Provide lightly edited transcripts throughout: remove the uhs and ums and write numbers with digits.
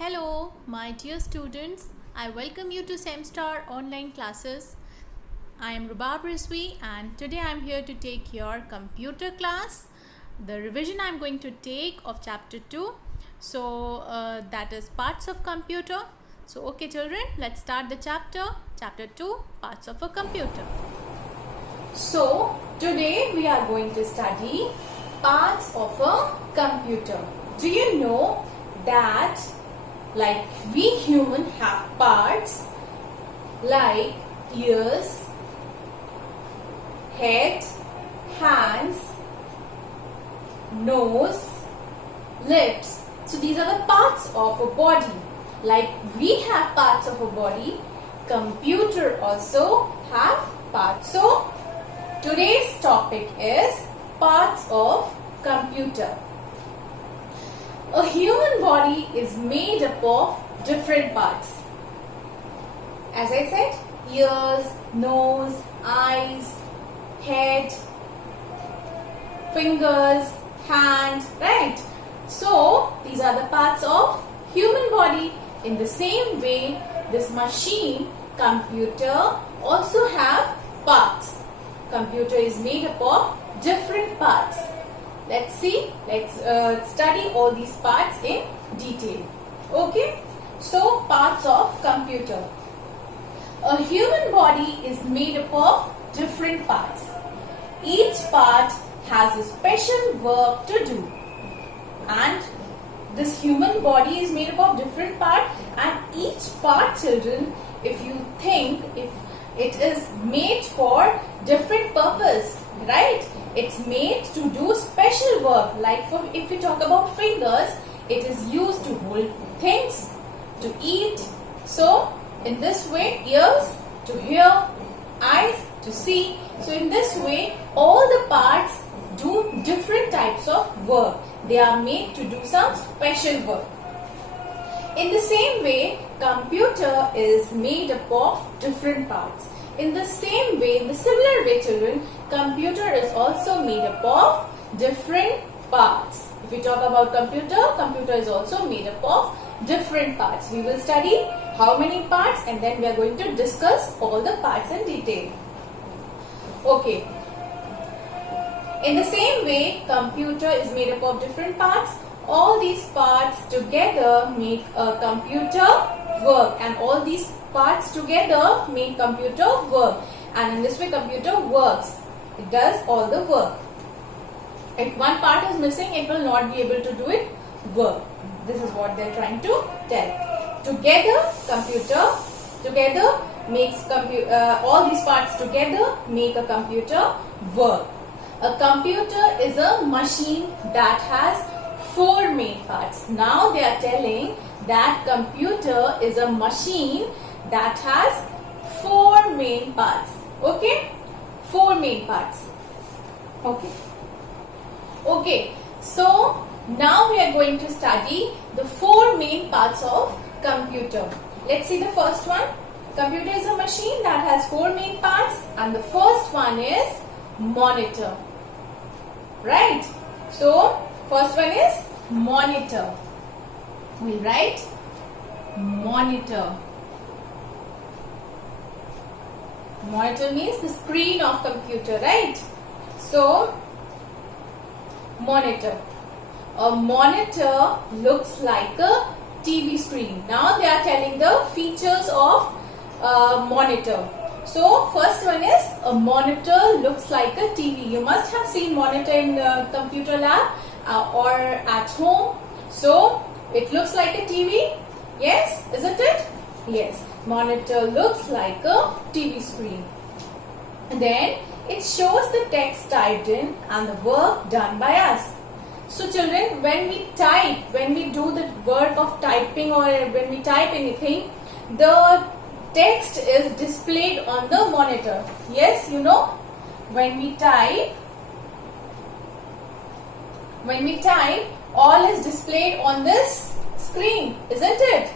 Hello, my dear students. I welcome you to Semstar online classes. I am Rubab Rizvi and today I am here to take your computer class. The revision I am going to take of chapter 2. That is parts of computer. So okay children, let's start the chapter. Chapter 2, parts of a computer. So today we are going to study parts of a computer. Do you know that like we human have parts like ears, head, hands, nose, lips. So these are the parts of a body. Like we have parts of a body, computer also have parts. So today's topic is parts of computer. A human body is made up of different parts. As I said, ears, nose, eyes, head, fingers, hand, right? So, these are the parts of human body. In the same way, this machine, computer, also have parts. Computer is made up of different parts. Let's see, let's study all these parts in detail. Okay, so parts of computer. A human body is made up of different parts. Each part has a special work to do. And this human body is made up of different parts, and each part, children, if you think, if it is made for different purpose, right? It's made to do special work. Like for if we talk about fingers, it is used to hold things, to eat. So in this way, ears to hear, eyes to see. So in this way, all the parts do different types of work. They are made to do some special work. In the same way, computer is made up of different parts. In the same way, in the similar way, children, computer is also made up of different parts. If we talk about computer, computer is also made up of different parts. We will study how many parts and then we are going to discuss all the parts in detail. Okay. In the same way, computer is made up of different parts. All these parts together make a computer work, and all these parts together make computer work, and in this way computer works. It does all the work. If one part is missing, it will not be able to do it work. This is what they are trying to tell. Together, computer together makes all these parts together make a computer work. A computer is a machine that has 4 main parts. Now they are telling that computer is a machine that has 4 main parts. Okay? 4 main parts. Okay. Okay. So now we are going to study the 4 main parts of computer. Let's see the first one. Computer is a machine that has 4 main parts, and the first one is monitor. Right? So first one is monitor. We'll write monitor. Monitor means the screen of computer, right? So monitor. A monitor looks like a TV screen. Now they are telling the features of monitor. So first one is a monitor looks like a TV. You must have seen monitor in the computer lab or at home. So it looks like a TV. Yes, isn't it? Yes. Monitor looks like a TV screen. And then it shows the text typed in and the work done by us. So children, when we type, when we do the work of typing or when we type anything, the text is displayed on the monitor. Yes, you know, when we type, all is displayed on this screen, isn't it?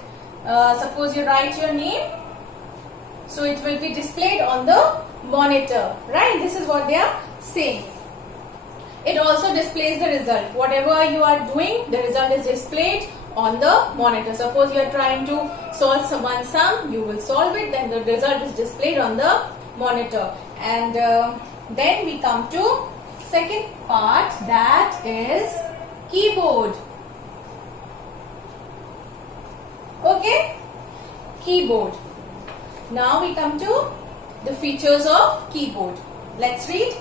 Suppose you write your name, so it will be displayed on the monitor, right? This is what they are saying. It also displays the result. Whatever you are doing, the result is displayed on the monitor. Suppose you are trying to solve one sum, you will solve it, then the result is displayed on the monitor. And then we come to second part, that is keyboard. Okay, keyboard. Now we come to the features of keyboard. Let's read.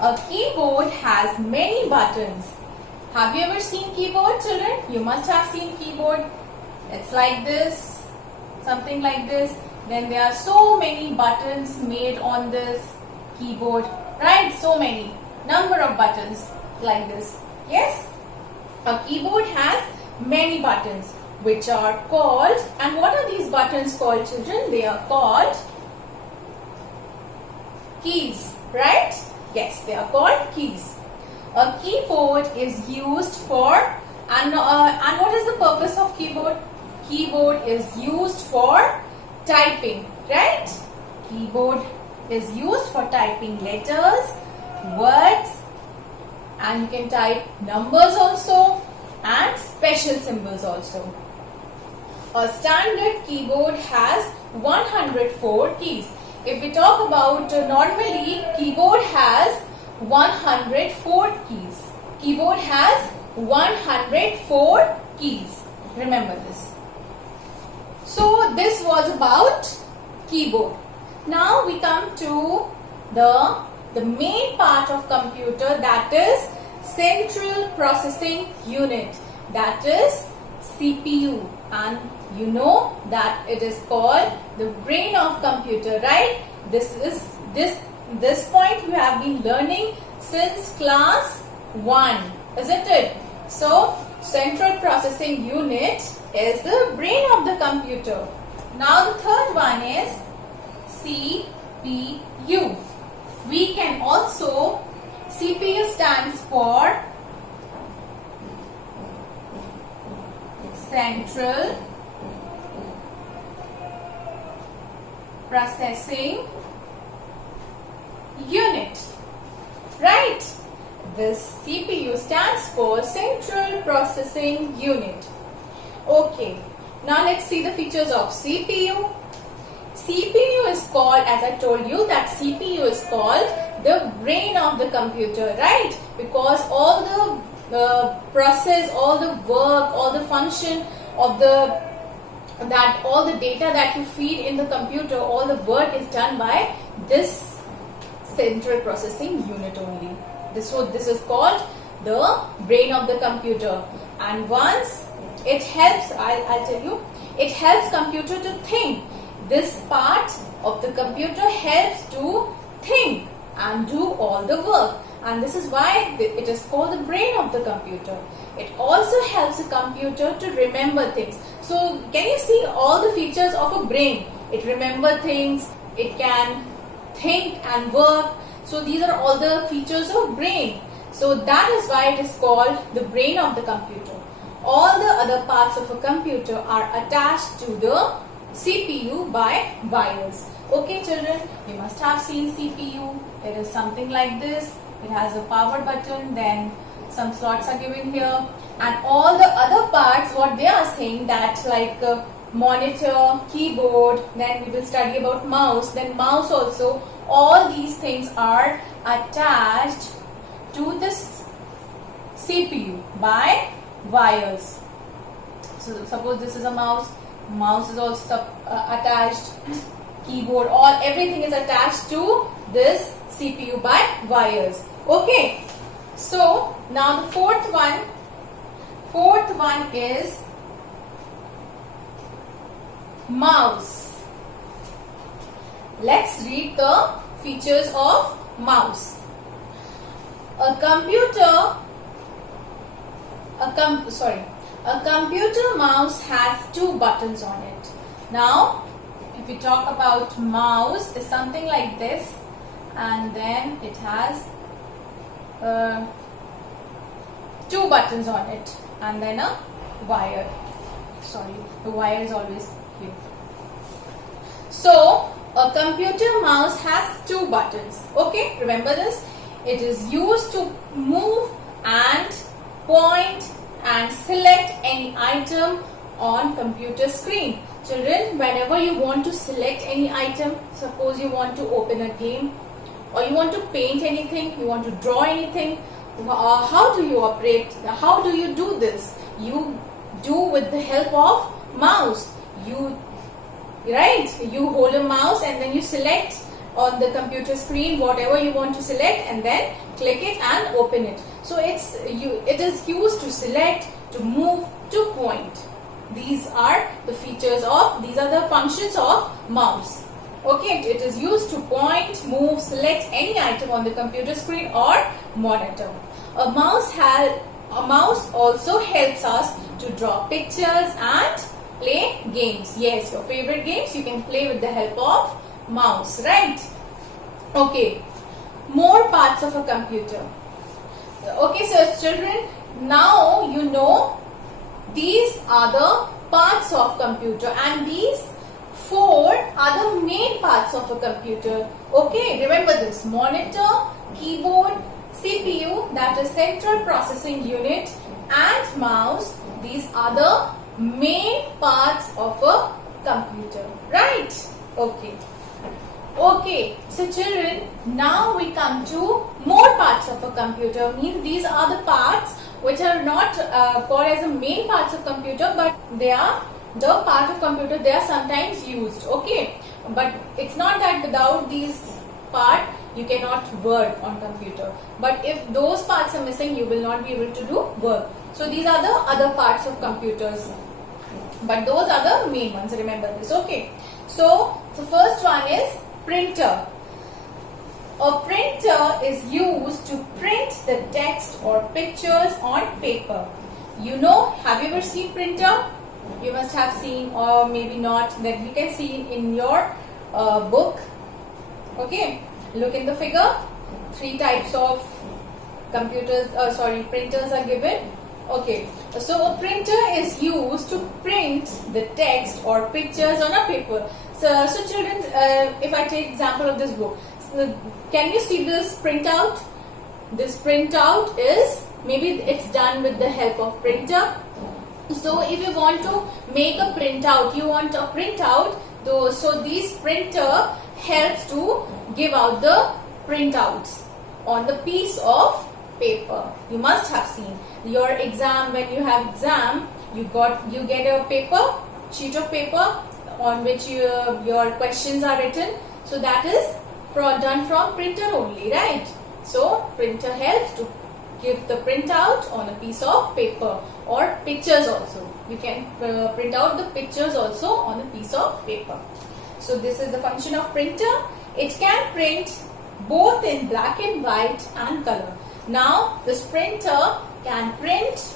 A keyboard has many buttons. Have you ever seen keyboard, children? You must have seen keyboard. It's like this, something like this. Then there are so many buttons made on this keyboard, right? So many number of buttons like this. Yes, a keyboard has many buttons which are called, and what are these buttons called, children? They are called keys, right? Yes, they are called keys. A keyboard is used for, and what is the purpose of keyboard? Keyboard is used for typing, right? Keyboard is used for typing letters, words, and you can type numbers also and special symbols also. A standard keyboard has 104 keys. If we talk about normally, keyboard has 104 keys. Keyboard has 104 keys. Remember this. So this was about keyboard. Now we come to the main part of computer, that is Central Processing Unit, that is CPU, and you know that it is called the brain of computer, right? This point we have been learning since class 1, isn't it? So Central Processing Unit is the brain of the computer. Now the third one is CPU. We can also, CPU stands for Central Processing Unit, right? This CPU stands for Central Processing Unit. Okay, now let's see the features of CPU. CPU is called, as I told you, that CPU is called the brain of the computer, right? Because all the process, all the work, all the function of all the data that you feed in the computer, all the work is done by this Central Processing Unit only. This is called the brain of the computer. And once it helps, I'll tell you, it helps computer to think. This part of the computer helps to think and do all the work, and this is why it is called the brain of the computer. It also helps the computer to remember things. So can you see all the features of a brain? It remembers things, it can think and work. So these are all the features of brain. So that is why it is called the brain of the computer. All the other parts of a computer are attached to the CPU by wires. Okay children, you must have seen CPU. It is something like this. It has a power button, then some slots are given here, and all the other parts, what they are saying, that like monitor, keyboard, then we will study about mouse, then mouse also, all these things are attached to this CPU by wires. So suppose this is a mouse, mouse is also attached, keyboard, everything is attached to this CPU by wires. Okay, so now the fourth one is mouse. Let's read the features of mouse. A computer mouse has 2 buttons on it. Now, if we talk about mouse, is something like this, and then it has 2 buttons on it, and then a wire. Sorry, the wire is always here. So, a computer mouse has 2 buttons. Okay, remember this. It is used to move and point and select any item on computer screen. Children, whenever you want to select any item, suppose you want to open a game or you want to paint anything, you want to draw anything, how do you operate? How do you do this? You do with the help of mouse. You hold a mouse and then you select on the computer screen whatever you want to select and then click it and open it. So it is used to select, to move, to point. These are the functions of mouse. Okay, it is used to point, move, select any item on the computer screen or monitor. A mouse also helps us to draw pictures and play games. Yes, your favorite games you can play with the help of mouse, right? Okay, more parts of a computer. Okay, so children, now you know these are the parts of computer and these 4 are the main parts of a computer. Okay, remember this: monitor, keyboard, CPU, that is central processing unit, and mouse. These are the main parts of a computer, right? Okay, so children, now we come to more parts of a computer. Means these are the parts which are not called as the main parts of computer, but they are the part of computer. They are sometimes used. Okay, but it's not that without these part you cannot work on computer. But if those parts are missing, you will not be able to do work. So these are the other parts of computers, but those are the main ones. Remember this. Okay, so the first one is printer. A printer is used to print the text or pictures on paper. You know, have you ever seen printer? You must have seen, or maybe not, that you can see in your book. Okay, look in the figure. 3 types of printers are given. Okay, so a printer is used to print the text or pictures on a paper. So children, if I take example of this book, can you see this printout? This printout is, maybe it's done with the help of printer. So if you want to make a printout, so this printer helps to give out the printouts on the piece of paper. You must have seen your exam. When you have exam, you get a paper, sheet of paper on which your questions are written. So that is done from printer only, right? So printer helps to give the printout on a piece of paper, or pictures also. You can print out the pictures also on a piece of paper. So this is the function of printer. It can print both in black and white and color. Now this printer can print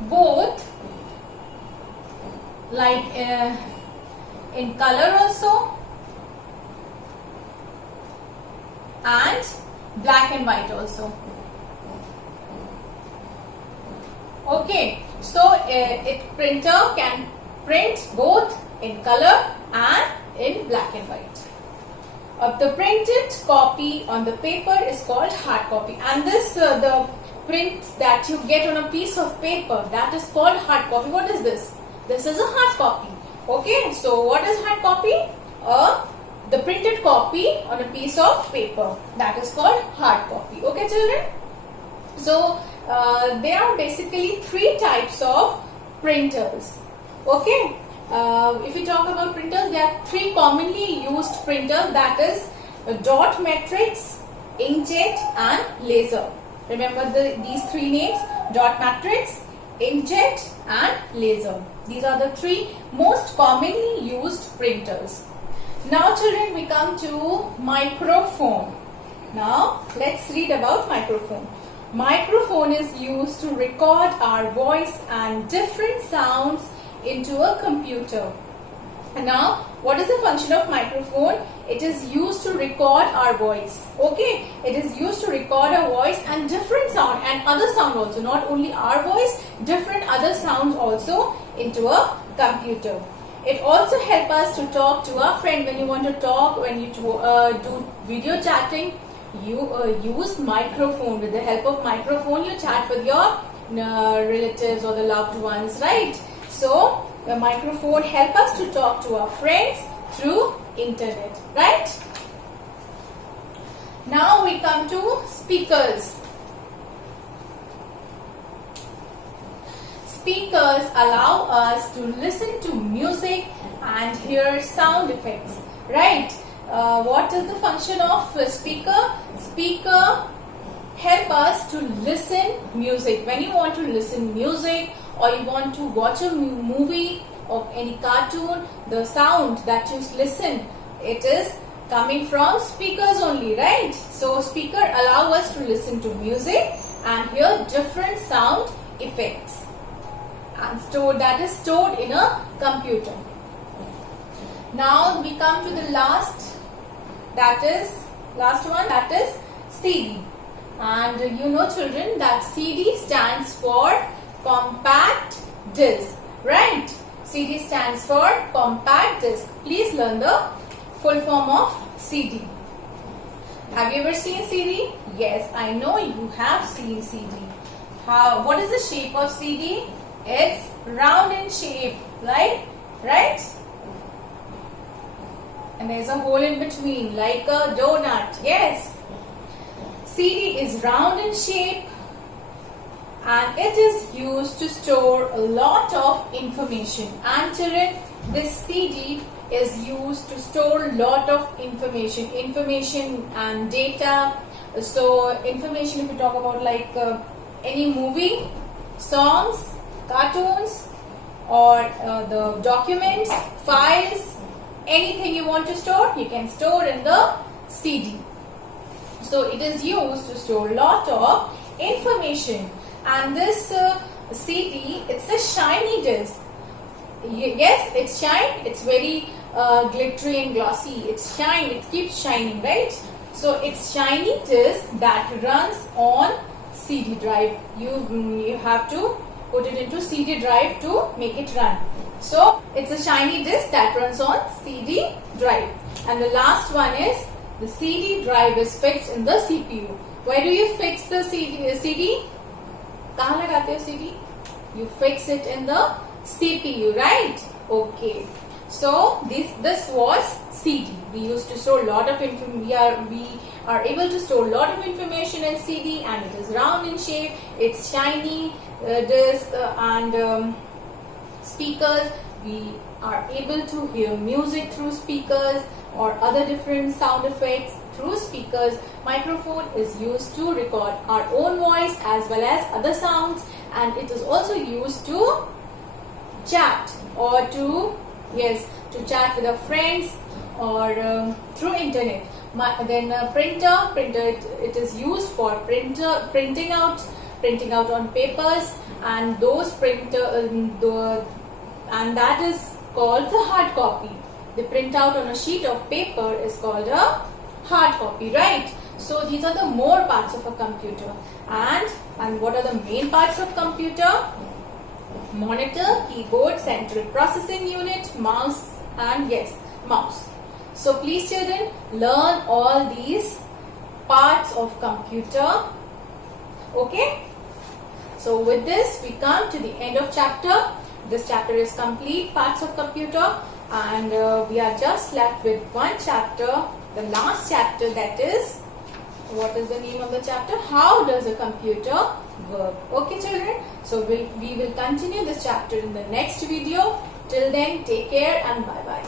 both like in color also and black and white also. Okay, so printer can print both in color and in black and white. The printed copy on the paper is called hard copy, and this the print that you get on a piece of paper, that is called hard copy. What is this? This is a hard copy. Okay, so what is hard copy? The printed copy on a piece of paper, that is called hard copy. Okay, children? So there are basically 3 types of printers. Okay, if we talk about printers, there are 3 commonly used printers, that is dot matrix, inkjet and laser. Remember these 3 names: dot matrix, inkjet and laser. These are the 3 most commonly used printers. Now children, we come to microphone. Now let's read about microphone. Microphone is used to record our voice and different sounds into a computer. Now, what is the function of microphone? It is used to record our voice. Okay, it is used to record our voice and different sound and other sound also. Not only our voice, different other sounds also into a computer. It also helps us to talk to our friend. When you want to talk, when you do video chatting, you use microphone. With the help of microphone, you chat with your relatives or the loved ones, right? So the microphone help us to talk to our friends through internet, right? Now we come to speakers. Speakers allow us to listen to music and hear sound effects, right? What is the function of a speaker? Speaker help us to listen music. When you want to listen music or you want to watch a movie or any cartoon, the sound that you listen, it is coming from speakers only, right? So speaker allow us to listen to music and hear different sound effects, and that is stored in a computer. Now we come to the last one, that is CD. And you know, children, that CD stands for compact disc, right? CD stands for compact disc. Please learn the full form of CD. Have you ever seen CD? Yes, I know you have seen CD. What is the shape of CD? It's round in shape, right? And there's a hole in between, like a donut. Yes. CD is round in shape and it is used to store a lot of information. And children, this CD is used to store a lot of information and data. So information, if you talk about like any movie, songs, cartoons, or the documents, files, anything you want to store, you can store in the CD. So it is used to store a lot of information. And this CD, it's a shiny disc. Yes, it's shine. It's very glittery and glossy. It's shine. It keeps shining, right? So it's shiny disc that runs on CD drive. You have to put it into CD drive to make it run. So it's a shiny disc that runs on CD drive. And the last one is the CD drive is fixed in the CPU. Where do you fix the CD? कहाँ लगाते हो CD? You fix it in the CPU, right? Okay. So this was CD. We used to store a lot of information. We are able to store a lot of information in CD, and it is round in shape. It's shiny disc and speakers. We are able to hear music through speakers or other different sound effects through speakers. Microphone is used to record our own voice as well as other sounds, and it is also used to chat or to chat with our friends or through internet. Then printer it is used for printing out on papers, and those and that is called the hard copy. The printout on a sheet of paper is called a hard copy, right? So these are the more parts of a computer. And what are the main parts of computer? Monitor, keyboard, central processing unit, mouse, and yes, mouse. So please children, learn all these parts of computer. Okay? So with this, we come to the end of chapter. This chapter is complete, parts of computer, and we are just left with one chapter, the last chapter, that is, what is the name of the chapter? How does a computer work? Okay children, so we will continue this chapter in the next video. Till then, take care and bye bye.